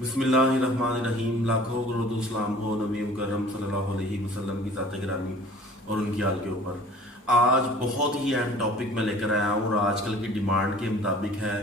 बिस्मिल्लाहिर्रहमानिर्रहीम। लाखों करोड़ों सलाम हो नबी मुकर्रम सल्लल्लाहु अलैहि वसल्लम की ज़ात गिरामी और उनकी आल के ऊपर। आज बहुत ही अहम टॉपिक मैं लेकर आया हूँ और आजकल की डिमांड के मुताबिक है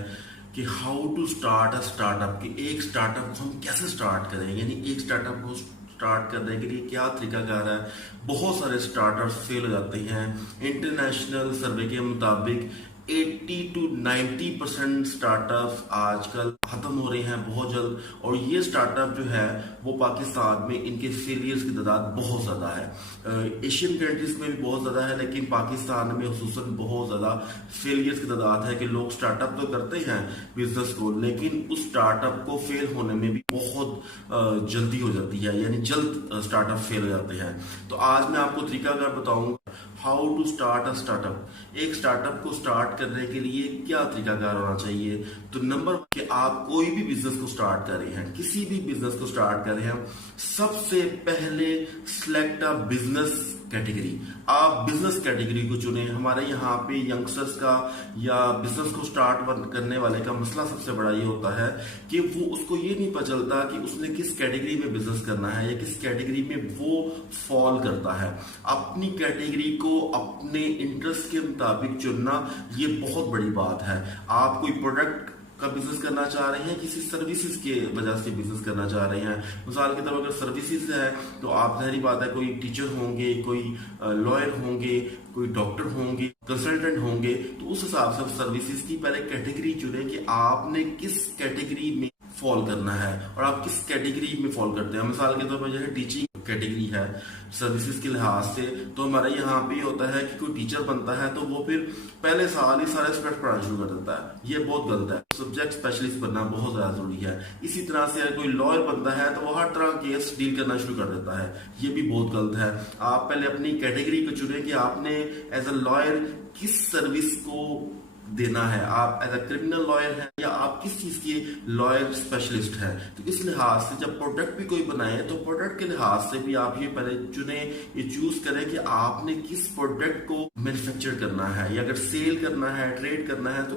कि how to start a startup, कि एक स्टार्टअप को हम कैसे स्टार्ट करें, यानी एक स्टार्टअप को स्टार्ट करने के लिए क्या तरीकाकार है। बहुत सारे स्टार्टअप्स फेल हो जाते हैं। इंटरनेशनल सर्वे के मुताबिक 80 to 90% स्टार्टअप्स आजकल खत्म हो रहे हैं बहुत जल्द, और ये स्टार्टअप जो है वो पाकिस्तान में इनके फेलियर्स की तादाद बहुत ज़्यादा है। एशियन कंट्रीज में भी बहुत ज़्यादा है, लेकिन पाकिस्तान में खुसूसन बहुत ज़्यादा फेलियर्स की तादाद है कि लोग स्टार्टअप तो करते हैं बिजनेस को, लेकिन उस स्टार्टअप को फेल होने में भी बहुत जल्दी हो जाती है, यानी जल्द स्टार्टअप फेल हो जाते हैं। तो आज मैं आपको तरीकाकार बताऊंगा how to start a startup. एक स्टार्टअप को स्टार्ट करने के लिए क्या तरीकाकार होना चाहिए। तो नंबर कि आप कोई भी बिजनेस को स्टार्ट कर रहे हैं, किसी भी बिजनेस को स्टार्ट कर रहे हैं, सबसे पहले सिलेक्ट अ बिजनेस कैटेगरी। आप बिजनेस कैटेगरी को चुने। हमारे यहाँ पे यंगस्टर्स का या बिजनेस को स्टार्ट करने वाले का मसला सबसे बड़ा ये होता है कि वो उसको ये नहीं पता चलता कि उसने किस कैटेगरी में बिजनेस करना है या किस कैटेगरी में वो फॉल करता है। अपनी कैटेगरी को अपने इंटरेस्ट के मुताबिक चुनना ये बहुत बड़ी बात है। आप कोई प्रोडक्ट का बिजनेस करना चाह रहे हैं, किसी सर्विसेज के वजह से बिजनेस करना चाह रहे हैं। मिसाल के तौर पर अगर सर्विसेज है तो आप ज़ाहिर बात है कोई टीचर होंगे, कोई लॉयर होंगे, कोई डॉक्टर होंगे, कंसल्टेंट होंगे, तो उस हिसाब से सर्विसेज की पहले कैटेगरी चुने कि आपने किस कैटेगरी में फॉल करना है और आप किस कैटेगरी में फॉल करते हैं। मिसाल के तौर पर जो है टीचिंग कैटेगरी है सर्विसेज के लिहाज से, तो हमारे यहाँ पे होता है कि कोई टीचर बनता है तो वो फिर पहले साल ही सारे सब्जेक्ट पढ़ाना शुरू कर देता है। ये बहुत गलत है। सब्जेक्ट स्पेशलिस्ट बनना बहुत ज्यादा जरूरी है। इसी तरह से अगर कोई लॉयर बनता है तो वो हर तरह के केस डील करना शुरू कर देता है। ये भी बहुत गलत है। आप पहले अपनी कैटेगरी को चुने कि आपने एज अ लॉयर किस सर्विस को देना है। आप एज अ क्रिमिनल लॉयर है या आप किस चीज के लॉयर स्पेशलिस्ट है। तो इस लिहाज से जब प्रोडक्ट भी कोई बनाए तो प्रोडक्ट के लिहाज से भी आप ये पहले चुने, ये चूज करें कि आपने किस प्रोडक्ट को मैन्युफैक्चर करना है, या अगर सेल करना है, ट्रेड करना है, तो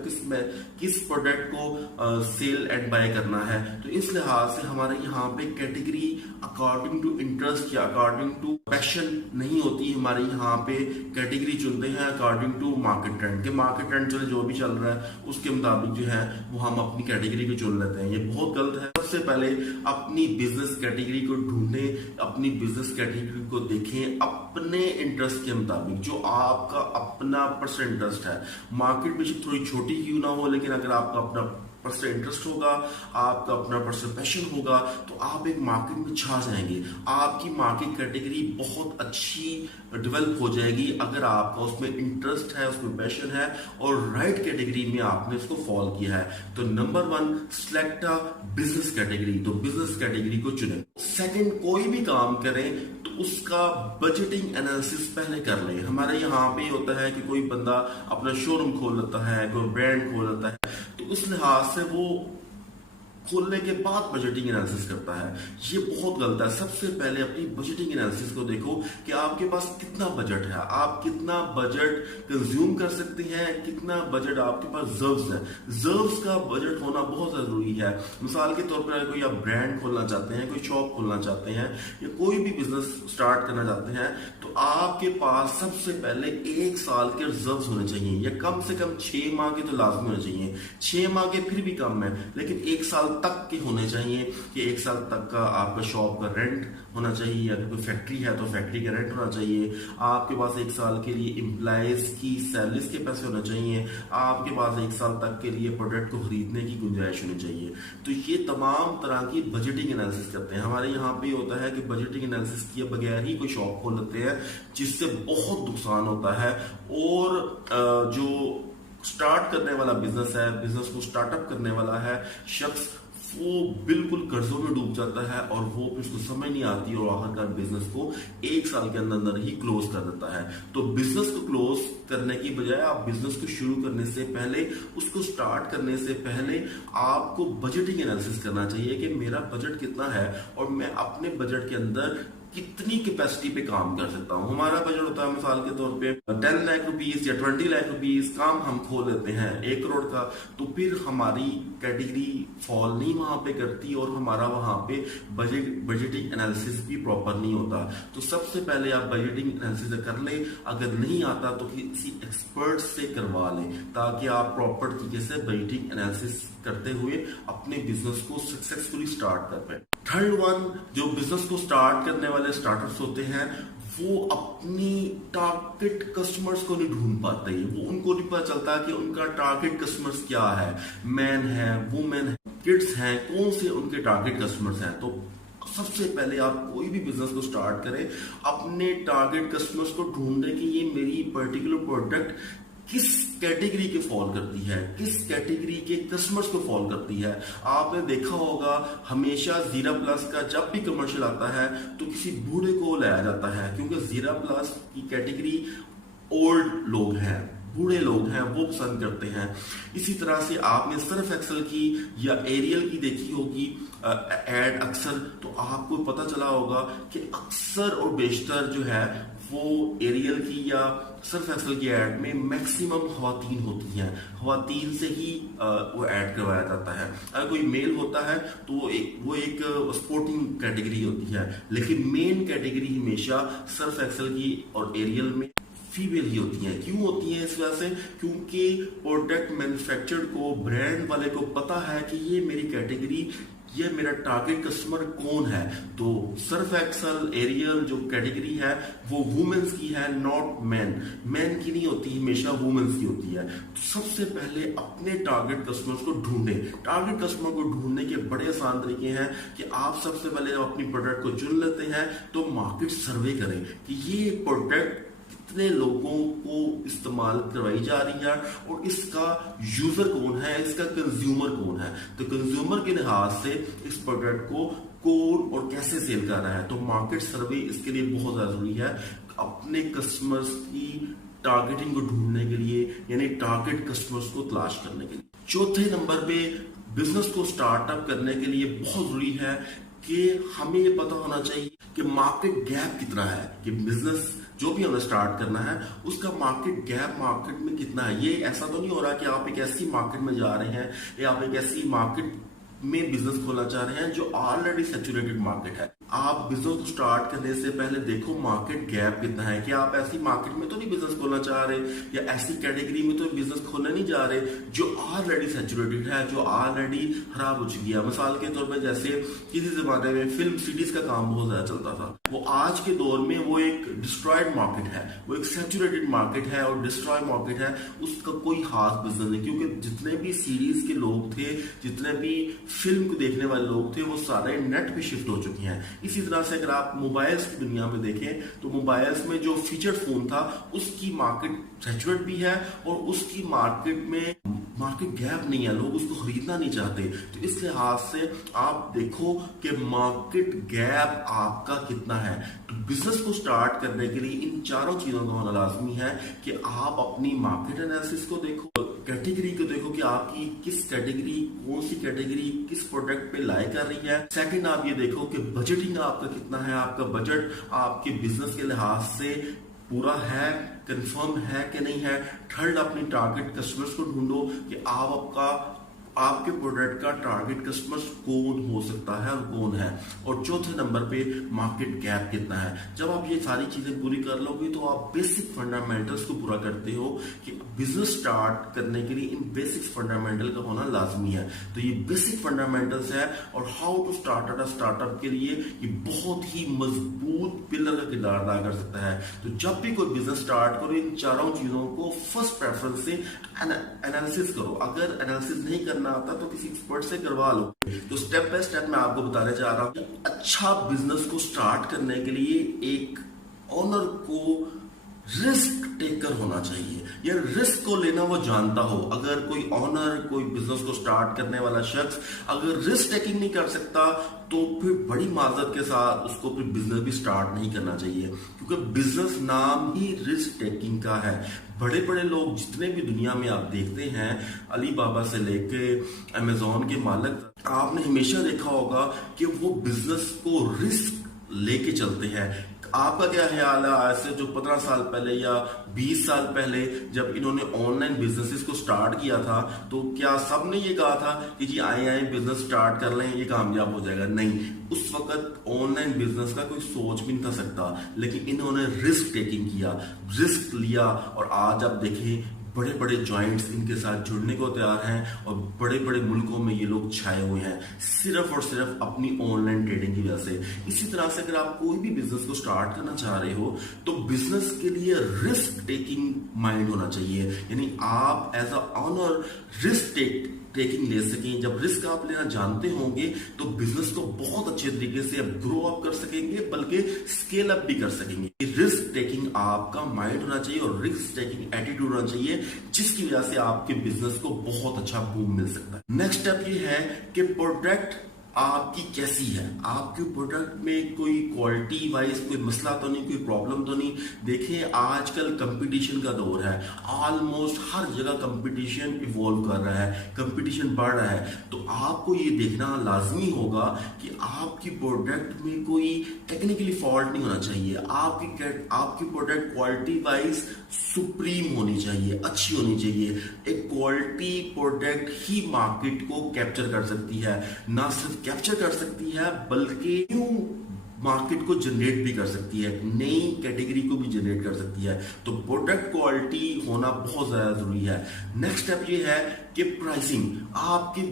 किस प्रोडक्ट को सेल एंड बाय करना है। तो इस लिहाज से हमारे यहाँ पे कैटेगरी अकॉर्डिंग टू इंटरेस्ट या अकॉर्डिंग टू पैशन नहीं होती। हमारे यहाँ पे कैटेगरी चुनते हैं अकॉर्डिंग टू मार्केट ट्रेंड, के मार्केट ट्रेंड जो भी चल रहा है उसके मुताबिक जो है वो हम अपनी कैटेगरी को चुन लेते हैं। ये बहुत गलत है। सबसे पहले अपनी बिजनेस कैटेगरी को ढूंढें, अपनी बिजनेस कैटेगरी को देखें अपने इंटरेस्ट के मुताबिक, जो आपका अपना पर्सनल इंटरेस्ट है। मार्केट में थोड़ी छोटी क्यों ना हो, लेकिन अगर आपका अपना पर्सनल इंटरेस्ट होगा, आपका अपना पर्सनल पैशन होगा, तो आप एक मार्केट में छा जाएंगे। आपकी मार्केट कैटेगरी बहुत अच्छी डेवलप हो जाएगी अगर आपका उसमें इंटरेस्ट है, उसमें पैशन है और राइट कैटेगरी में आपने उसको फॉलो किया है। तो number 1, select a business category. तो बिजनेस कैटेगरी को चुनें। सेकंड, कोई भी काम करें तो उसका बजटिंग एनालिसिस पहले कर लें। हमारे यहाँ पे होता है कि कोई बंदा अपना शोरूम खोल लेता है, कोई ब्रांड खोल लेता है, तो उस लिहाज से वो खोलने के बाद बजटिंग एनालिसिस करता है। ये बहुत गलत है। सबसे पहले अपनी बजटिंग एनालिसिस को देखो कि आपके पास कितना बजट है, आप कितना बजट कंज्यूम कर सकते हैं, कितना बजट आपके पास रिजर्व्स है। रिजर्व्स का बजट होना बहुत जरूरी है। मिसाल के तौर पर कोई आप ब्रांड खोलना चाहते हैं, कोई शॉप खोलना चाहते हैं या कोई भी बिजनेस स्टार्ट करना चाहते हैं, तो आपके पास सबसे पहले 1 साल के रिजर्व्स होने चाहिए, या कम से कम 6 माह के तो लाजमी होने चाहिए। 6 माह के फिर भी कम है, लेकिन 1 साल तक के होने चाहिए कि 1 साल तक का आपका शॉप का रेंट होना चाहिए, अगर कोई फैक्ट्री है तो फैक्ट्री का रेंट होना चाहिए। आपके पास 1 साल के लिए एम्प्लॉयज की सैलरीज के पैसे होने चाहिए। आपके पास 1 साल तक के लिए प्रोडक्ट को खरीदने की गुंजाइश होनी चाहिए। तो ये तमाम तरह की बजटिंग एनालिसिस करते हैं। हमारे यहाँ पे होता है कि बजटिंग एनालिसिस किए बगैर ही कोई शॉप खोल लेते हैं, जिससे बहुत नुकसान होता है। और जो स्टार्ट करने वाला बिजनेस है, बिजनेस को स्टार्टअप करने वाला है शख्स, वो बिल्कुल कर्जों में डूब जाता है और वो फिर उसको समझ नहीं आती और आखिरकार बिजनेस को 1 साल के अंदर अंदर ही क्लोज कर देता है। तो बिजनेस को क्लोज करने की बजाय आप बिजनेस को शुरू करने से पहले, उसको स्टार्ट करने से पहले आपको बजटिंग एनालिसिस करना चाहिए कि मेरा बजट कितना है और मैं अपने बजट के अंदर कितनी कैपेसिटी पे काम कर सकता हूँ। हमारा बजट होता है मिसाल के तौर पे 10 लाख रुपीस या 20 लाख रुपीस, काम हम खोल लेते हैं 1 करोड़ का, तो फिर हमारी कैटेगरी फॉल नहीं वहां पे करती और हमारा वहां पे बजटिंग एनालिसिस भी प्रॉपर नहीं होता। तो सबसे पहले आप बजटिंग एनालिसिस कर ले, अगर नहीं आता तो किसी एक्सपर्ट से करवा लें, ताकि आप प्रॉपर तरीके से बजटिंग एनालिसिस करते हुए अपने बिजनेस को सक्सेसफुली स्टार्ट कर पाए। थर्ड वन, जो बिजनेस को स्टार्ट करने वाले स्टार्टर्स होते हैं वो अपनी टारगेट कस्टमर्स को नहीं ढूंढ पाते, वो उनको नहीं पता चलता कि उनका टारगेट कस्टमर्स क्या है, मैन है, वुमेन है, किड्स हैं, कौन से उनके टारगेट कस्टमर्स हैं। तो सबसे पहले आप कोई भी बिजनेस को स्टार्ट करें, अपने टारगेट कस्टमर्स को ढूंढने कि ये मेरी पर्टिकुलर प्रोडक्ट किस कैटेगरी के फॉल करती है, किस कैटेगरी के कस्टमर्स को फॉल करती है। आपने देखा होगा हमेशा जीरा प्लस का जब भी कमर्शियल आता है तो किसी बूढ़े को लाया जाता है, क्योंकि जीरा प्लस की कैटेगरी ओल्ड लोग हैं, बूढ़े लोग हैं, वो पसंद करते हैं। इसी तरह से आपने सर्फ एक्सेल की या एरियल की देखी होगी एड अक्सर, तो आपको पता चला होगा कि अक्सर और बेशतर जो है वो एरियल की या सर्फ एक्सेल की एड में मैक्सिमम खवातीन होती हैं, खवातीन से ही वो ऐड करवाया जाता है। अगर कोई मेल होता है तो वो एक स्पोर्टिंग कैटेगरी होती है, लेकिन मेन कैटेगरी हमेशा सर्फ एक्सेल की और एरियल में फीमेल ही होती हैं। क्यों होती हैं? इस वजह से क्योंकि प्रोडक्ट मैन्युफैक्चरर को, ब्रांड वाले को पता है कि ये मेरी कैटेगरी, ये मेरा टारगेट कस्टमर कौन है। तो सर्फ एक्सेल एरियल जो कैटेगरी है वो वुमेन्स की है, नॉट मैन। मैन की नहीं होती, हमेशा वुमेन्स की होती है। तो सबसे पहले अपने टारगेट कस्टमर्स को ढूंढें। टारगेट कस्टमर को ढूंढने के बड़े आसान तरीके हैं कि आप सबसे पहले जब अपनी प्रोडक्ट को चुन लेते हैं तो मार्केट सर्वे करें कि ये प्रोडक्ट कितने लोगों को इस्तेमाल करवाई जा रही है और इसका यूजर कौन है, इसका कंज्यूमर कौन है। तो कंज्यूमर के लिहाज से इस प्रोडक्ट को कौन और कैसे सेल कर रहा है, तो मार्केट सर्वे इसके लिए बहुत ज्यादा जरूरी है अपने कस्टमर्स की टारगेटिंग को ढूंढने के लिए, यानी टारगेट कस्टमर्स को तलाश करने के लिए। चौथे नंबर पे बिजनेस को स्टार्टअप करने के लिए बहुत जरूरी है कि हमें ये पता होना चाहिए कि मार्केट गैप कितना है, कि बिजनेस जो भी हमें स्टार्ट करना है उसका मार्केट गैप मार्केट में कितना है। ये ऐसा तो नहीं हो रहा कि आप एक ऐसी मार्केट में जा रहे हैं या आप एक ऐसी मार्केट में बिजनेस खोलना चाह रहे हैं जो ऑलरेडी सैचुरेटेड मार्केट है। आप बिजनेस को स्टार्ट करने से पहले देखो मार्केट गैप कितना है, कि आप ऐसी मार्केट में तो नहीं बिजनेस खोलना चाह रहे या ऐसी कैटेगरी में तो बिजनेस खोलने नहीं जा रहे जो ऑलरेडी सैचुरेटेड है, जो ऑलरेडी खराब हो चुकी है। मिसाल के तौर पर जैसे किसी जमाने में फिल्म सीरीज का काम बहुत ज्यादा चलता था, वो आज के दौर में वो एक डिस्ट्रॉयड मार्केट है, वो एक सैचुरेटेड मार्केट है और डिस्ट्रॉय मार्केट है, उसका कोई खास बिजनेस नहीं, क्योंकि जितने भी सीरीज के लोग थे, जितने भी फिल्म को देखने वाले लोग थे, वो सारे नेट पे शिफ्ट हो चुके हैं। इसी तरह से अगर आप मोबाइल्स की दुनिया में देखें तो मोबाइल्स में जो फीचर फोन था उसकी मार्केट सैचुरेट भी है और उसकी मार्केट में मार्केट गैप नहीं है, लोग उसको खरीदना नहीं चाहते। तो इस लिहाज से आप देखो कि मार्केट गैप आपका कितना है। तो बिजनेस को स्टार्ट करने के लिए इन चारों चीजों का होना लाजमी है कि आप अपनी मार्केट एनालिसिस को देखो, कैटेगरी को देखो कि आपकी किस कैटेगरी, कौन सी कैटेगरी किस प्रोडक्ट पे लाई कर रही है। सेकंड, आप ये देखो कि बजटिंग आपका कितना है, आपका बजट आपके बिजनेस के लिहाज से पूरा है, कंफर्म है कि नहीं है। थर्ड, अपनी टारगेट कस्टमर्स को ढूंढो कि आपके प्रोडक्ट का टारगेट कस्टमर्स कौन हो सकता है और कौन है। और चौथे नंबर पे मार्केट गैप कितना है। जब आप ये सारी चीजें पूरी कर लोगे तो आप बेसिक फंडामेंटल्स को पूरा करते हो कि बिजनेस स्टार्ट करने के लिए इन बेसिक फंडामेंटल का होना लाजमी है। तो ये बेसिक फंडामेंटल्स है और हाउ टू स्टार्ट स्टार्टअप के लिए ये बहुत ही मजबूत पिलर का किरदार अदा कर सकता है। तो जब भी कोई बिजनेस स्टार्ट करो इन चारों चीजों को फर्स्ट प्रेफरेंस से एनालिसिस करो। अगर एनालिसिस नहीं करना आता तो किसी एक्सपर्ट से करवा लो। तो स्टेप बाय स्टेप मैं आपको बताने जा रहा हूं। अच्छा बिजनेस को स्टार्ट करने के लिए एक ओनर को रिस्क टेकर होना चाहिए, या रिस्क को लेना वो जानता हो। अगर कोई ओनर, कोई बिजनेस को स्टार्ट करने वाला शख्स अगर रिस्क टेकिंग नहीं कर सकता तो फिर बड़ी माजरत के साथ उसको फिर बिजनेस भी स्टार्ट नहीं करना चाहिए, क्योंकि बिजनेस नाम ही रिस्क टेकिंग का है। बड़े बड़े लोग जितने भी दुनिया में आप देखते हैं, अली बाबा से लेके अमेजोन के मालिक, आपने हमेशा देखा होगा कि वो बिजनेस को रिस्क ले के चलते हैं। आपका क्या ख्याल है, आज से जो 15 साल पहले या 20 साल पहले जब इन्होंने ऑनलाइन बिजनेसेस को स्टार्ट किया था, तो क्या सब ने ये कहा था कि जी आए आए बिजनेस स्टार्ट कर लें, ये कामयाब हो जाएगा? नहीं, उस वक्त ऑनलाइन बिजनेस का कोई सोच भी नहीं था सकता, लेकिन इन्होंने रिस्क टेकिंग किया, रिस्क लिया, और आज आप देखें बड़े बड़े जॉइंट्स इनके साथ जुड़ने को तैयार हैं, और बड़े बड़े मुल्कों में ये लोग छाए हुए हैं सिर्फ और सिर्फ अपनी ऑनलाइन ट्रेडिंग की वजह से। इसी तरह से अगर आप कोई भी बिजनेस को स्टार्ट करना चाह रहे हो तो बिजनेस के लिए रिस्क टेकिंग माइंड होना चाहिए, यानी आप as a owner risk taking ले सकें। जब रिस्क आप लेना जानते होंगे तो बिजनेस को बहुत अच्छे तरीके से ग्रो अप कर सकेंगे, बल्कि स्केल अप भी कर सकेंगे। रिस्क टेकिंग आपका माइंड होना चाहिए और रिस्क टेकिंग एटीट्यूड होना चाहिए, जिसकी वजह से आपके बिजनेस को बहुत अच्छा बूम मिल सकता है। नेक्स्ट स्टेप ये है कि प्रोडक्ट आपकी कैसी है, आपके प्रोडक्ट में कोई क्वालिटी वाइज कोई मसला तो नहीं, कोई प्रॉब्लम तो नहीं। देखें आजकल कंपटीशन का दौर है, ऑलमोस्ट हर जगह कंपटीशन इवॉल्व कर रहा है, कंपटीशन बढ़ रहा है, तो आपको ये देखना लाजमी होगा कि आपकी प्रोडक्ट में कोई टेक्निकली फॉल्ट नहीं होना चाहिए। आपकी प्रोडक्ट क्वालिटी वाइज सुप्रीम होनी चाहिए, अच्छी होनी चाहिए। एक क्वालिटी प्रोडक्ट ही मार्केट को कैप्चर कर सकती है, ना सिर्फ कैप्चर कर सकती है बल्कि न्यू मार्केट को जनरेट भी कर सकती है, नई कैटेगरी को भी जनरेट कर सकती है। तो प्रोडक्ट क्वालिटी होना बहुत ज्यादा जरूरी है। नेक्स्ट स्टेप ये है कि प्राइसिंग, आपकी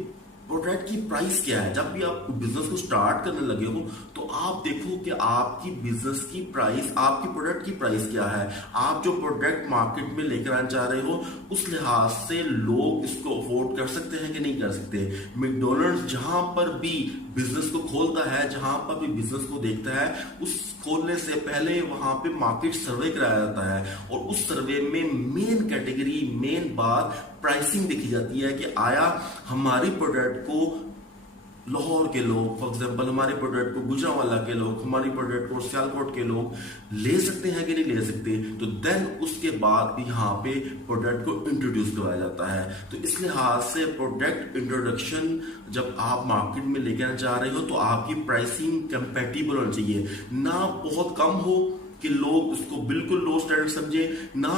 प्रोडक्ट की प्राइस क्या है। जब भी आप बिजनेस को स्टार्ट करने लगे हो तो आप देखो कि आपकी बिजनेस की प्राइस, आपकी प्रोडक्ट की प्राइस क्या है। आप जो प्रोडक्ट मार्केट में लेकर आना चाह रहे हो उस लिहाज से लोग इसको अफोर्ड कर सकते हैं कि नहीं कर सकते। मैकडॉनल्ड्स जहां पर भी बिजनेस को खोलता है, जहां पर भी बिजनेस को देखता है, उस खोलने से पहले वहां पे मार्केट सर्वे कराया जाता है, और उस सर्वे में मेन कैटेगरी, मेन बात प्राइसिंग देखी जाती है कि आया हमारी प्रोडक्ट को लाहौर के लोग, फॉर एग्जांपल हमारे प्रोडक्ट को गुजरांवाला के लोग, हमारी प्रोडक्ट को सियालकोट के लोग ले सकते हैं कि नहीं ले सकते। तो देन उसके बाद यहाँ पे प्रोडक्ट को इंट्रोड्यूस करवाया जाता है। तो इस लिहाज से प्रोडक्ट इंट्रोडक्शन जब आप मार्केट में लेकर आना चाह रहे हो तो आपकी प्राइसिंग कंपेटिबल होनी चाहिए, ना बहुत कम हो कि लोग उसको बिल्कुल लो स्टैंडर्ड समझे, ना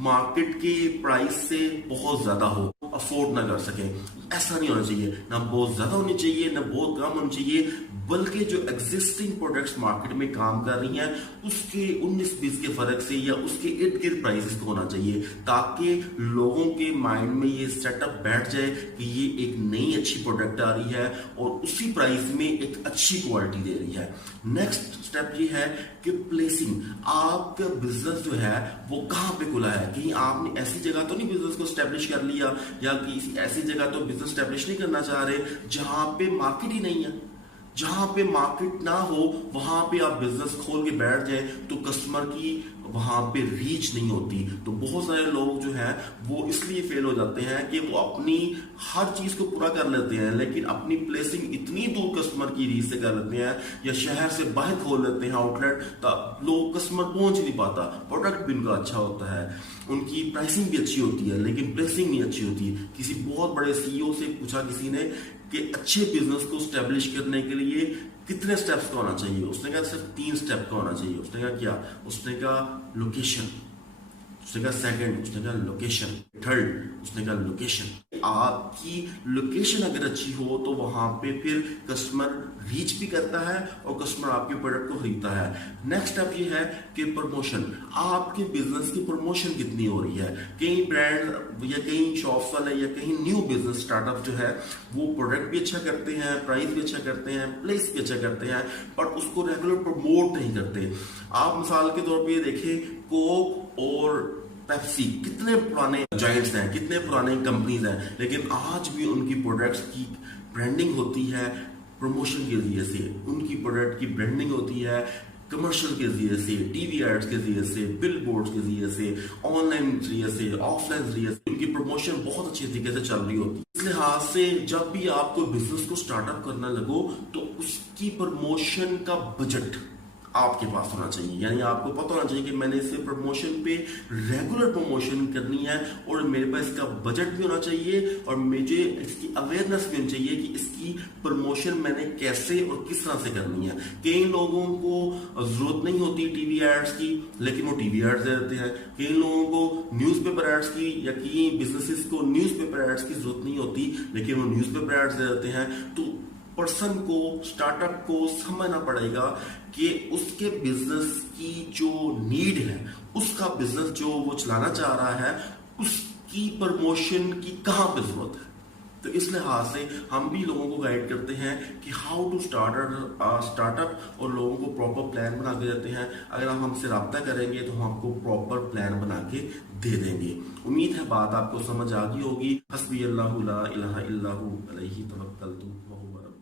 मार्केट के प्राइस से बहुत ज्यादा हो, अफोर्ड ना कर सके। ऐसा नहीं होना चाहिए, ना बहुत ज्यादा होनी चाहिए ना बहुत कम होनी चाहिए, बल्कि जो एग्जिस्टिंग प्रोडक्ट्स मार्केट में काम कर रही हैं उसके 19-20 के फर्क से या उसके इर्द गिर्द प्राइसेस को होना चाहिए, ताकि लोगों के माइंड में ये सेटअप बैठ जाए कि ये एक नई अच्छी प्रोडक्ट आ रही है और उसी प्राइस में एक अच्छी क्वालिटी दे रही है। नेक्स्ट स्टेप ये है कि प्लेसिंग, आपका बिजनेस जो है वो कहाँ पे खुला है। कहीं आपने ऐसी जगह तो नहीं बिजनेस को स्टैब्लिश कर लिया, या किसी ऐसी जगह तो बिजनेस स्टैब्लिश नहीं करना चाह रहे जहां पे मार्केट ही नहीं है। जहां पे मार्केट ना हो वहां पे आप बिजनेस खोल के बैठ जाए तो कस्टमर की वहां पे रीच नहीं होती। तो बहुत सारे लोग जो हैं वो इसलिए फेल हो जाते हैं कि वो अपनी हर चीज को पूरा कर लेते हैं, लेकिन अपनी प्लेसिंग इतनी दूर कस्टमर की रीच से कर लेते हैं या शहर से बाहर खोल लेते हैं आउटलेट, तब लोग कस्टमर पहुंच ही नहीं पाता। प्रोडक्ट भी उनका अच्छा होता है, उनकी प्राइसिंग भी अच्छी होती है, लेकिन प्लेसिंग नहीं अच्छी होती। किसी बहुत बड़े सीईओ से पूछा किसी ने कि अच्छे बिजनेस को स्टैब्लिश करने के लिए कितने स्टेप्स का होना चाहिए, उसने कहा सिर्फ 3 स्टेप का होना चाहिए। उसने कहा क्या? उसने कहा लोकेशन, उसने कहा सेकंड, उसने कहा लोकेशन, थर्ड उसने कहा लोकेशन। आपकी लोकेशन अगर अच्छी हो तो वहां पे फिर कस्टमर रीच भी करता है और कस्टमर आपके प्रोडक्ट को खरीदता है। नेक्स्ट स्टेप ये है कि प्रमोशन, आपके बिजनेस की प्रमोशन कितनी हो रही है। कई ब्रांड या कई शॉप्स वाले या कहीं न्यू बिजनेस स्टार्टअप जो है वो प्रोडक्ट भी अच्छा करते हैं, प्राइस भी अच्छा करते हैं, प्लेस भी अच्छा करते हैं, बट उसको रेगुलर प्रमोट नहीं करते। आप मिसाल के तौर पर ये देखें, कोक और पेप्सी कितने पुराने जायंट्स हैं, कितने पुराने कंपनीज हैं, लेकिन आज भी उनकी प्रोडक्ट्स की ब्रांडिंग होती है प्रमोशन के जरिए से, उनकी प्रोडक्ट की ब्रांडिंग होती है कमर्शियल के जरिए से, टीवी एड्स के जरिए से, बिल बोर्ड्स के जरिए से, ऑनलाइन जरिए से, ऑफलाइन जरिए से, उनकी प्रमोशन बहुत अच्छी तरीके से चल रही होती है। इस लिहाज से जब भी आप कोई बिजनेस को स्टार्टअप करना लगो तो उसकी प्रमोशन का बजट آپ کے پاس ہونا چاہیے. یعنی آپ کو پتہ ہونا چاہیے کہ میں نے اسے پروموشن پہ ریگولر پروموشن کرنی ہے اور میرے پاس اس کا بجٹ بھی ہونا چاہیے اور مجھے اس کی اویئرنیس بھی ہونی چاہیے کہ اس کی پروموشن میں نے کیسے اور کس طرح سے کرنی ہے. کئی لوگوں کو ضرورت نہیں ہوتی ٹی وی ایڈز کی لیکن وہ ٹی وی ایڈز دے دیتے ہیں. کئی لوگوں کو نیوز پیپر ایڈز کی یا کئی بزنسز کو نیوز پیپر ایڈز کی ضرورت نہیں ہوتی لیکن وہ نیوز پیپر ایڈز دے دیتے ہیں. تو پرسن کو اسٹارٹ اپ کو سمجھنا پڑے گا کہ اس کے بزنس کی جو نیڈ ہے, اس کا بزنس جو وہ چلانا چاہ رہا ہے, اس کی پروموشن کی کہاں پہ ضرورت ہے. تو اس لحاظ سے ہم بھی لوگوں کو گائیڈ کرتے ہیں کہ ہاؤ ٹو اسٹارٹ اپ اور لوگوں کو پراپر پلان بنا کے دیتے ہیں. اگر آپ ہم سے رابطہ کریں گے تو ہم آپ کو پراپر پلان بنا کے دے دیں گے. امید ہے بات آپ کو سمجھ آ گئی ہوگی. حسبی اللہ لا الہ الا ہو علیہ توکلت وہو رب